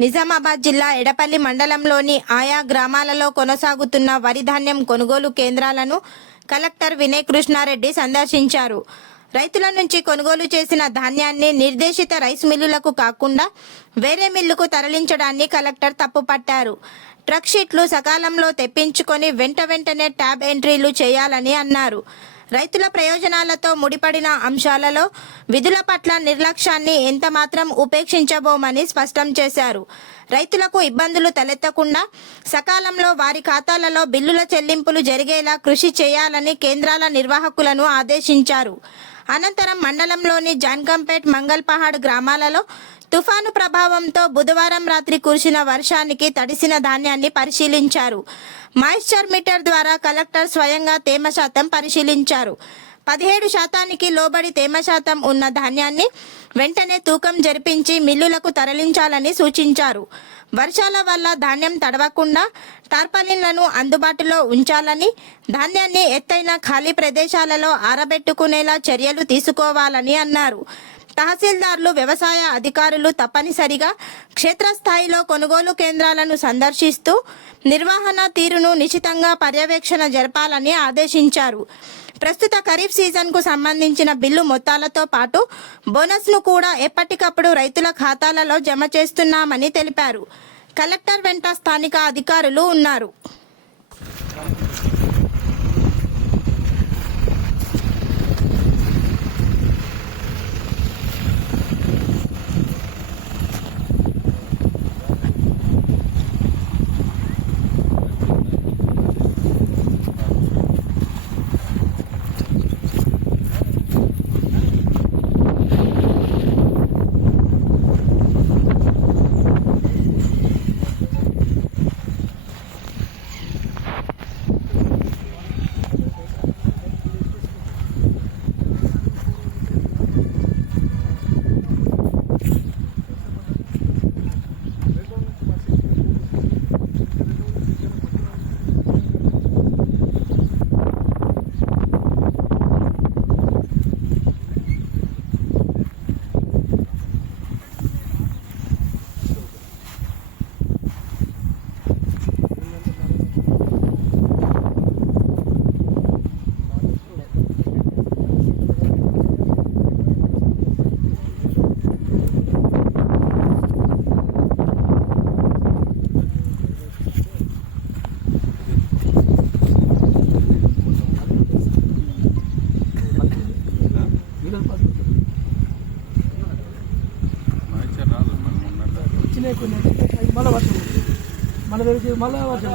నిజామాబాద్ జిల్లా ఎడపల్లి మండలంలోని ఆయా గ్రామాలలో కొనసాగుతున్న వరి ధాన్యం కొనుగోలు కేంద్రాలను కలెక్టర్ వినయ్ కృష్ణారెడ్డి సందర్శించారు. రైతుల నుంచి కొనుగోలు చేసిన ధాన్యాన్ని నిర్దేశిత రైస్ మిల్లులకు కాకుండా వేరే మిల్లుకు తరలించడాన్ని కలెక్టర్ తప్పుపట్టారు. ట్రక్ షీట్లు సకాలంలో తెప్పించుకొని వెంట వెంటనే ట్యాబ్ ఎంట్రీలు చేయాలని అన్నారు. రైతుల ప్రయోజనాలతో ముడిపడిన అంశాలలో విధుల పట్ల నిర్లక్ష్యాన్ని ఎంతమాత్రం ఉపేక్షించబోమని స్పష్టం చేశారు. రైతులకు ఇబ్బందులు తలెత్తకుండా సకాలంలో వారి ఖాతాలలో బిల్లుల చెల్లింపులు జరిగేలా కృషి చేయాలని కేంద్రాల నిర్వాహకులను ఆదేశించారు. అనంతరం మండలంలోని జాన్కంపేట్ మంగల్పహాడ్ గ్రామాలలో తుఫాను ప్రభావంతో బుధవారం రాత్రి కురిసిన వర్షానికి తడిసిన ధాన్యాన్ని పరిశీలించారు. మాయిశ్చర్ మీటర్ ద్వారా కలెక్టర్ స్వయంగా తేమ శాతం పరిశీలించారు. పదిహేడు శాతానికి లోబడి తేమ శాతం ఉన్న ధాన్యాన్ని వెంటనే తూకం జరిపించి మిల్లులకు తరలించాలని సూచించారు. వర్షాల వల్ల ధాన్యం తడవకుండా టార్పలిన్లను అందుబాటులో ఉంచాలని ధాన్యాన్ని ఎత్తైన ఖాళీ ప్రదేశాలలో ఆరబెట్టుకునేలా చర్యలు తీసుకోవాలని అన్నారు. తహసీల్దార్లు వ్యవసాయ అధికారులు తప్పనిసరిగా క్షేత్రస్థాయిలో కొనుగోలు కేంద్రాలను సందర్శిస్తూ నిర్వహణ తీరును నిశితంగా పర్యవేక్షణ జరపాలని ఆదేశించారు. ప్రస్తుత ఖరీఫ్ సీజన్కు సంబంధించిన బిల్లు మొత్తాలతో పాటు బోనస్ను కూడా ఎప్పటికప్పుడు రైతుల ఖాతాలలో జమ చేస్తున్నామని తెలిపారు. కలెక్టర్ వెంట స్థానిక అధికారులు ఉన్నారు. వచ్చినాయి కొన్ని మళ్ళీ వర్షం. మన దగ్గరికి మళ్ళీ వర్షం.